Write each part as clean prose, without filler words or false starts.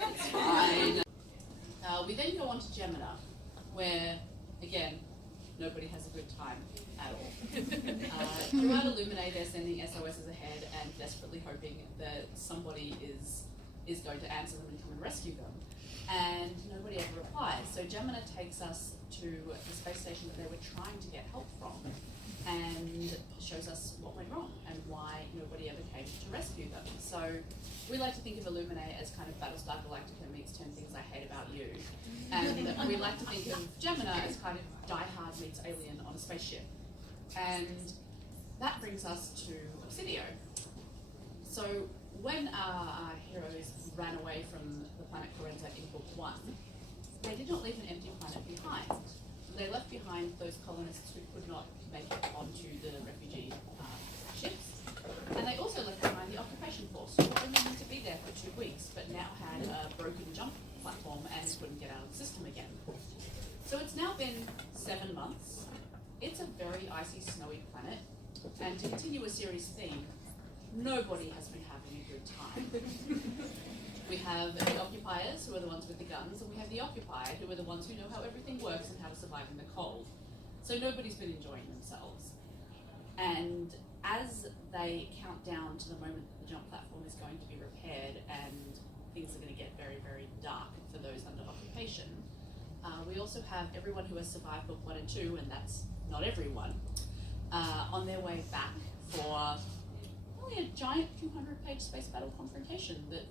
It's fine. We then go on to Gemina, where, again, nobody has a good time at all. Throughout Illuminate, they're sending SOSs ahead and desperately hoping that somebody is going to answer them and come and rescue them. And nobody ever replies. So Gemina takes us to the space station that they were trying to get help from and shows us what went wrong and why nobody ever came to rescue them. So we like to think of Illuminate as kind of Battlestar Galactica meets 10 Things I Hate About You. And we like to think of Gemina as kind of Die Hard meets Alien on a spaceship. And that brings us to Obsidio. So when our heroes ran away from the planet Corenza in book 1, they did not leave an empty planet behind. They left behind those colonists who could not make it onto the refugee ships. And they also left behind the occupation force, who were only meant to be there for 2 weeks, but now had a broken jump platform and couldn't get out of the system again. So it's now been 7 months. It's a very icy, snowy planet. And to continue a series theme, nobody has been having a good time. We have the occupiers, who are the ones with the guns, and we have the occupied, who are the ones who know how everything works and how to survive in the cold. So nobody's been enjoying themselves. And as they count down to the moment that the jump platform is going to be repaired and things are going to get very, very dark for those under occupation, we also have everyone who has survived book 1 and 2, and that's not everyone, on their way back for only a giant 200-page space battle confrontation that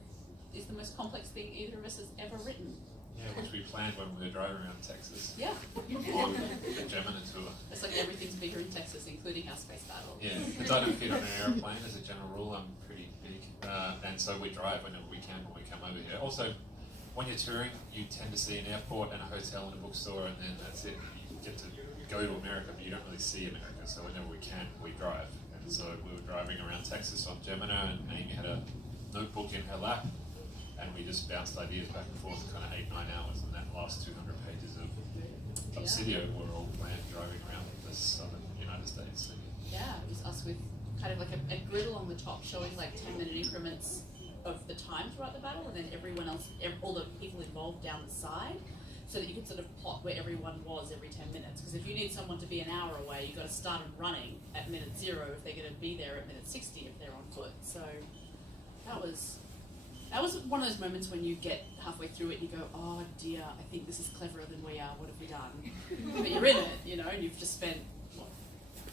is the most complex thing either of us has ever written. Yeah, which we planned when we were driving around Texas. Yeah. On the Gemina tour. It's like everything's bigger in Texas, including our space battle. Yeah, because I don't fit on an aeroplane as a general rule. I'm pretty big, and so we drive whenever we can when we come over here. Also, when you're touring, you tend to see an airport and a hotel and a bookstore, and then that's it. You get to go to America, but you don't really see America. So whenever we can, we drive. And so we were driving around Texas on Gemina, and Amy had a notebook in her lap. And we just bounced ideas back and forth for kind of 8-9 hours, and that last 200 pages of Obsidio were all planned driving around the southern United States. Yeah, it was us with kind of like a grid along the top showing like 10-minute increments of the time throughout the battle, and then everyone else, all the people involved down the side, so that you could sort of plot where everyone was every 10 minutes. Because if you need someone to be an hour away, you've got to start them running at minute 0 if they're going to be there at minute 60 if they're on foot. So that was one of those moments when you get halfway through it and you go, oh dear, I think this is cleverer than we are, what have we done? But you're in it, you know, and you've just spent,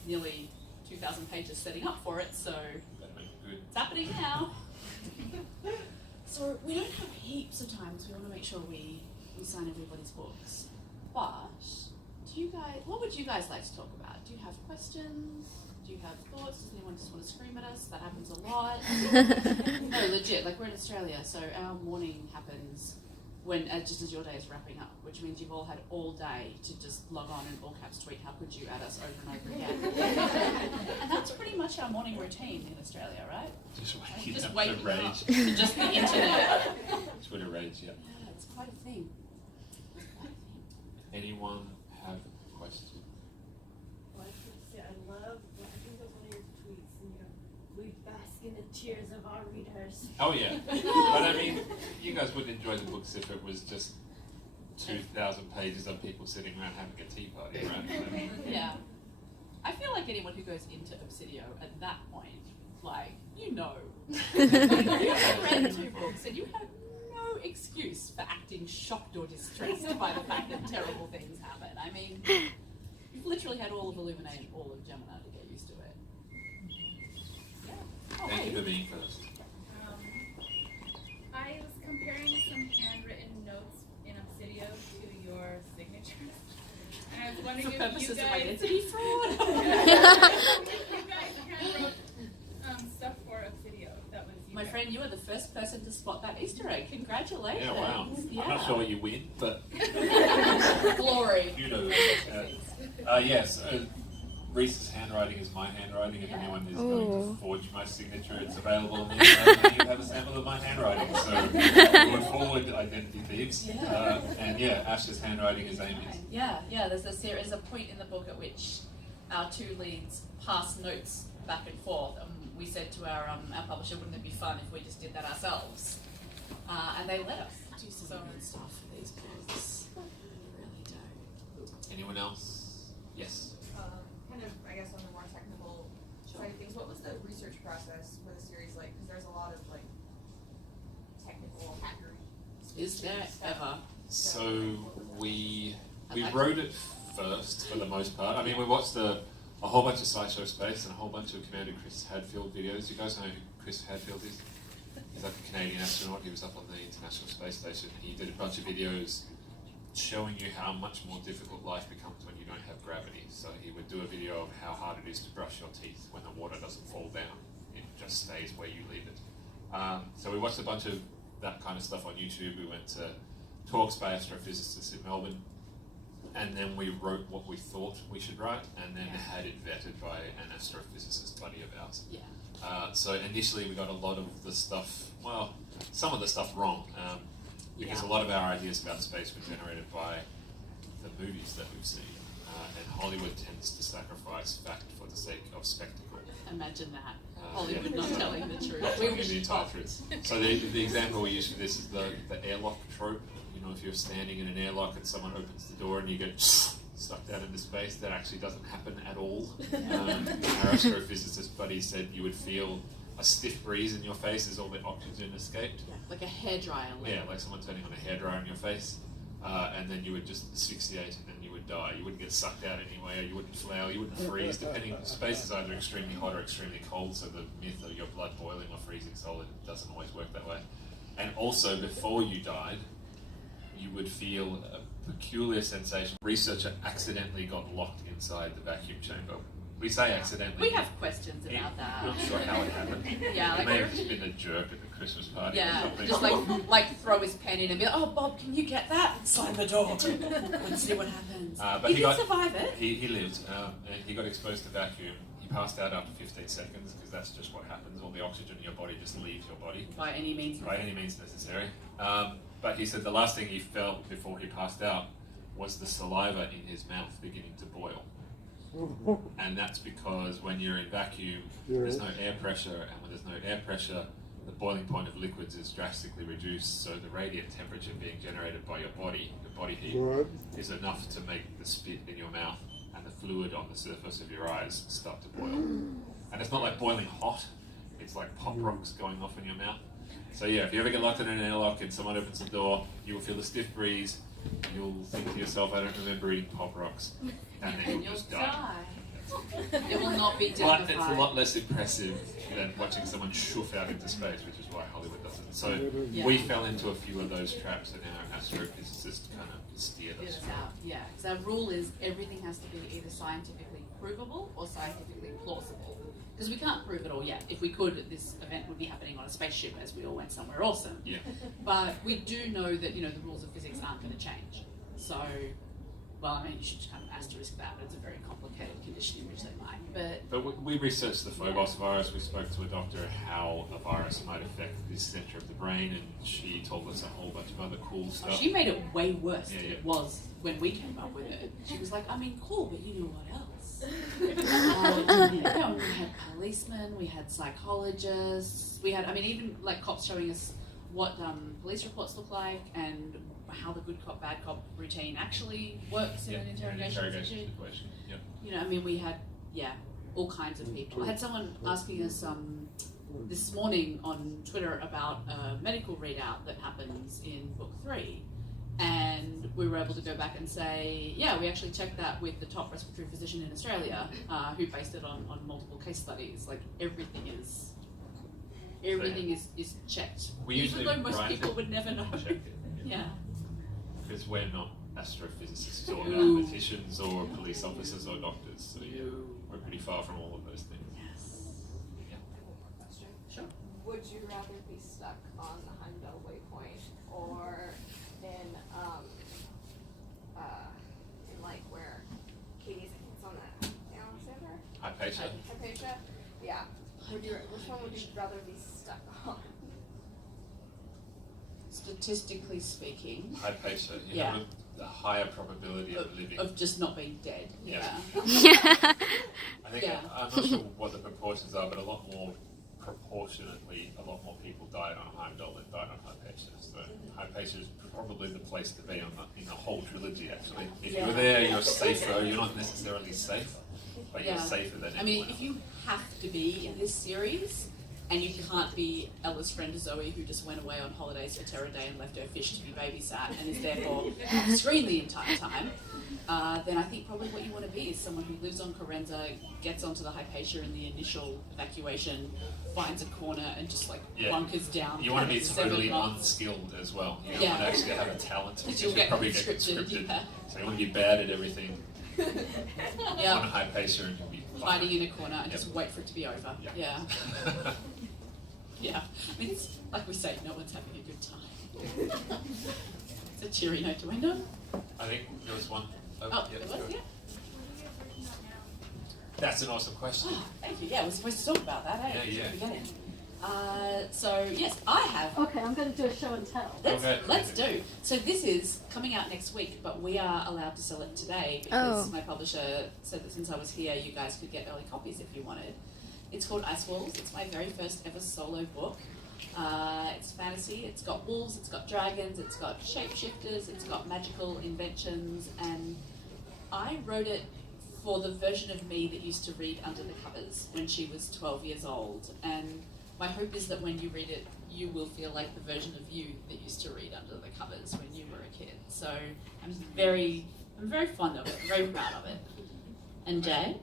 nearly 2,000 pages setting up for it, so it's happening now. So we don't have heaps of time, so we want to make sure we sign everybody's books. But, what would you guys like to talk about? Do you have questions? Do you have thoughts? Does anyone just want to scream at us? That happens a lot. No, legit, like we're in Australia, so our morning happens when, just as your day is wrapping up, which means you've all had all day to just log on and all caps tweet, how could you, at us over and over again. And that's pretty much our morning routine in Australia, right? Just waking up to just the internet. Twitter rage, yeah. Yeah, it's quite a thing. Anyone have a question? I love, I think that was one of your tweets, and you go, we bask in the tears of our readers. Oh yeah, but I mean, you guys wouldn't enjoy the books if it was just 2,000 pages of people sitting around having a tea party, right? Yeah. I feel like anyone who goes into Obsidio at that point, like, you know, you've read 2 books and you have no excuse for acting shocked or distressed by the fact that terrible things happen. I mean, you've literally had all of Illuminate and all of Gemina to get used to it. Yeah. Oh, Thank you for being first. I was comparing some handwritten notes in Obsidio to your signatures. And I was wondering For if purposes you of guys, identity fraud. you guys handwrote stuff for Obsidio. That was you My guys. friend, you were the first person to spot that Easter egg. Congratulations. Yeah, wow. Yeah. I'm not sure what you win, but Glory. you know. Yes, Reese's handwriting is my handwriting. If anyone is going to forge my signature, it's available on the internet. You have a sample of my handwriting. So going forward, identity thieves. Yeah. And yeah, Ash's handwriting is Amy's. Yeah. There's a point in the book at which our 2 leads pass notes back and forth, and we said to our publisher, wouldn't it be fun if we just did that ourselves? And they let us do some good stuff for these books. They really do. Anyone else? Yes. Kind of, I guess, on the more technical side of things, what was the research process for the series like? Because there's a lot of like technical hackery. Is there ever? So we wrote it first for the most part. I mean, we watched a whole bunch of SciShow Space and a whole bunch of Commander Chris Hadfield videos. You guys know who Chris Hadfield is? He's like a Canadian astronaut. He was up on the International Space Station. He did a bunch of videos showing you how much more difficult life becomes when you don't have gravity. So he would do a video of how hard it is to brush your teeth when the water doesn't fall down. It just stays where you leave it. So we watched a bunch of that kind of stuff on YouTube. We went to talks by astrophysicists in Melbourne, and then we wrote what we thought we should write, and then had it vetted by an astrophysicist buddy of ours. Yeah. So initially we got a lot of the stuff, well, some of the stuff wrong, because a lot of our ideas about space were generated by the movies that we've seen, and Hollywood tends to sacrifice fact for the sake of spectacle. Imagine that. Hollywood not telling the truth. Not We telling were the entire shocked. truth. So the example we use for this is the airlock trope. You know, if you're standing in an airlock and someone opens the door and you get sucked out into space, that actually doesn't happen at all. Our astrophysicist buddy said you would feel a stiff breeze in your face as all the oxygen escaped. Yeah, like a hairdryer. Yeah, like someone turning on a hairdryer in your face. And then you would just asphyxiate and then you would die. You wouldn't get sucked out anyway, or you wouldn't flail, you wouldn't freeze, depending. Space is either extremely hot or extremely cold, so the myth of your blood boiling or freezing solid doesn't always work that way. And also, before you died, you would feel a peculiar sensation. Researcher accidentally got locked inside the vacuum chamber. We say accidentally. We have questions about that. Not sure how it happened. Yeah, He like may have just been a jerk at the Christmas party or yeah, something. just like throw his pen in and be like, oh Bob, can you get that? And slam the door. Let's see what happens. But he did survive it. He lived, and he got exposed to vacuum. He passed out after 15 seconds because that's just what happens. All the oxygen in your body just leaves your body. By any means. By any means necessary. But he said the last thing he felt before he passed out was the saliva in his mouth beginning to boil. And that's because when you're in vacuum, there's no air pressure, and when there's no air pressure, the boiling point of liquids is drastically reduced, so the radiant temperature being generated by your body heat, is enough to make the spit in your mouth and the fluid on the surface of your eyes start to boil. And it's not like boiling hot, it's like pop rocks going off in your mouth. So yeah, if you ever get locked in an airlock and someone opens the door, you will feel a stiff breeze, and you'll think to yourself, I don't remember eating pop rocks, and then you'll just die. It will not be But dignified. it's a lot less impressive than watching someone shoof out into space, which is why Hollywood does it. So we fell into a few of those traps, and our astrophysicist kind of steered us through. Yeah, because our rule is everything has to be either scientifically provable or scientifically plausible. Because we can't prove it all yet. If we could, this event would be happening on a spaceship as we all went somewhere awesome. Yeah. But we do know that, you know, the rules of physics aren't going to change. So, well, I mean, you should kind of asterisk that. It's a very complicated condition in which they might. But we researched the Phobos virus. We spoke to a doctor how a virus might affect the center of the brain, and she told us a whole bunch of other cool stuff. She made it way worse Yeah, than yeah. it was when we came up with it. She was like, I mean, cool, but you know what else? We had policemen, we had psychologists, we had, I mean, even like cops showing us what police reports look like and how the good cop, bad cop routine actually works in an interrogation situation. Yep. You know, I mean, we had, all kinds of people. I had someone asking us this morning on Twitter about a medical readout that happens in book 3. And we were able to go back and say, yeah, we actually checked that with the top respiratory physician in Australia, who based it on multiple case studies. Like everything is checked. We Even usually though most write people it, would never know. check it. Yeah. Because we're not astrophysicists or No. mathematicians or police officers or doctors, so yeah, we're pretty far from all of those things. Yes. Question. Sure. Would you rather be stuck on the Heimdall waypoint or in like where Katie's on the Alexander? Hypatia. Hypatia? Yeah. Which one would you rather be stuck on? Statistically speaking, Hypatia. You Yeah. know, the higher probability of living. Of just not being dead. Yeah. I think Yeah. I'm not sure what the proportions are, but a lot more proportionately, a lot more people died on Heimdall than died on Hypatia. So Hypatia is probably the place to be in the whole trilogy. Actually, if you're there, you're safer. You're not necessarily safe, but you're safer than anyone. I mean, if you have to be in this series, and you can't be Ella's friend Zoe, who just went away on holidays for Terra Day and left her fish to be babysat and is therefore off screen the entire time, then I think probably what you want to be is someone who lives on Corenza, gets onto the Hypatia in the initial evacuation, finds a corner and just like bunkers down. You want to be for 7 totally months. unskilled as well. You don't want to actually have a talent because You'll you get probably get conscripted, conscripted. So you want to be bad at everything Yeah. on Hypatia and you'll be fine. Hiding in a corner and just wait for it to be over. Yeah. Yeah. I mean, it's like we say, no one's having a good time. It's a cheery note to end on. I think there was one. Oh, yeah, there let's was, go. yeah. That's an awesome question. Oh, thank you. Yeah, we're supposed to talk about that, eh? Yeah, yeah. At the beginning. So yes, I have. Okay, I'm going to do a show and tell. Let's do. So this is coming out next week, but we are allowed to sell it today because my publisher said that since I was here, you guys could get early copies if you wanted. It's called Ice Walls. It's my very first ever solo book. It's fantasy. It's got wolves. It's got dragons. It's got shapeshifters. It's got magical inventions, and I wrote it for the version of me that used to read under the covers when she was 12 years old. And my hope is that when you read it, you will feel like the version of you that used to read under the covers when you were a kid. So I'm very fond of it, very proud of it. And Jay?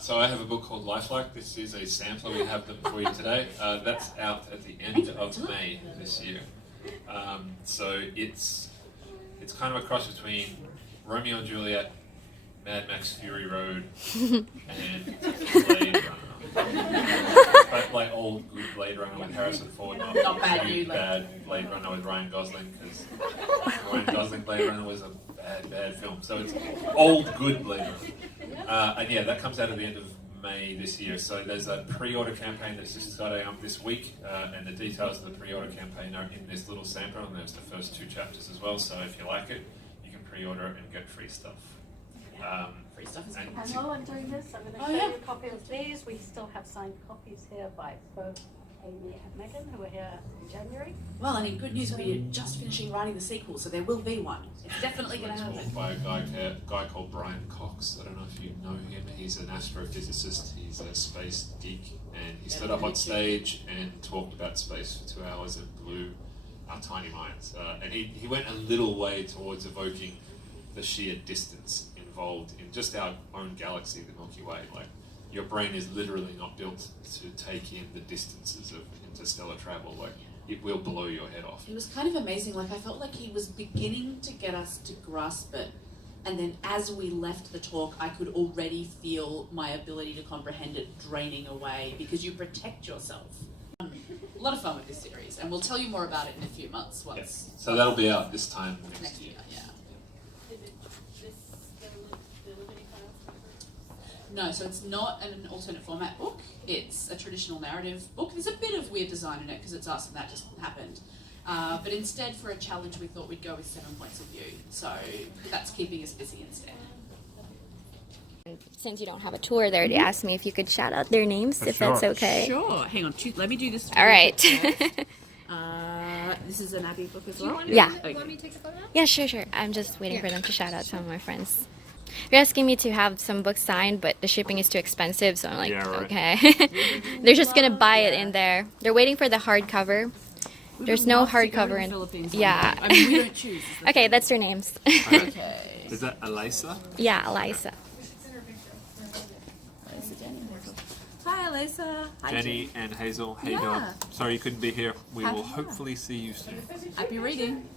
So I have a book called Lifelike. This is a sampler. We have them for you today. That's out at the end of May this year. So it's kind of a cross between Romeo and Juliet, Mad Max Fury Road, and Blade Runner. But like old good Blade Runner with Harrison Ford, not bad new new bad Blade Runner with Ryan Gosling, because Ryan Gosling Blade Runner was a bad film. So it's old good Blade Runner. And yeah, that comes out at the end of May this year. So there's a pre-order campaign that's just starting up this week, and the details of the pre-order campaign are in this little sampler, and there's the first 2 chapters as well. So if you like it, you can pre-order it and get free stuff. Free stuff is and And while I'm doing this, I'm going to show you a copy of these. We still have signed copies here by both Amy and Megan, who were here in January. Well, and in good news, we're just finishing writing the sequel, so there will be one. It's definitely going to happen. It's by a guy called Brian Cox. I don't know if you know him. He's an astrophysicist. He's a space geek, and he stood up on stage and talked about space for 2 hours and blew our tiny minds. And he went a little way towards evoking the sheer distance involved in just our own galaxy, the Milky Way. Like, your brain is literally not built to take in the distances of interstellar travel. Like, it will blow your head off. It was kind of amazing. Like, I felt like he was beginning to get us to grasp it. And then as we left the talk, I could already feel my ability to comprehend it draining away because you protect yourself. A lot of fun with this series, and we'll tell you more about it in a few months. Once. So that'll be out this time Next next year. year, yeah. Is it the Liberty Files? No, so it's not an alternate format book. It's a traditional narrative book. There's a bit of weird design in it because it's us and that just happened. But instead, for a challenge, we thought we'd go with 7 points of view. So that's keeping us busy instead. Since you don't have a tour there, they asked me if you could shout out their names, if that's okay. Sure. Hang on. Let me do this. All right. This is an Abby book as well. Yeah. You want me to take the photo? Yeah, sure. I'm just waiting for them to shout out some of my friends. They're asking me to have some books signed, but the shipping is too expensive, so I'm like, okay. They're just going to buy it in there. They're waiting for the hardcover. There's no hardcover in. Philippines. Yeah. I mean, we don't choose. Okay, that's their names. Okay. Is that Elisa? Yeah, Eliza. Hi, Alyssa. Hi, Jenny and Hazel, how you Yeah. doing? Sorry you couldn't be here. We will Happy hopefully see you soon. Happy reading.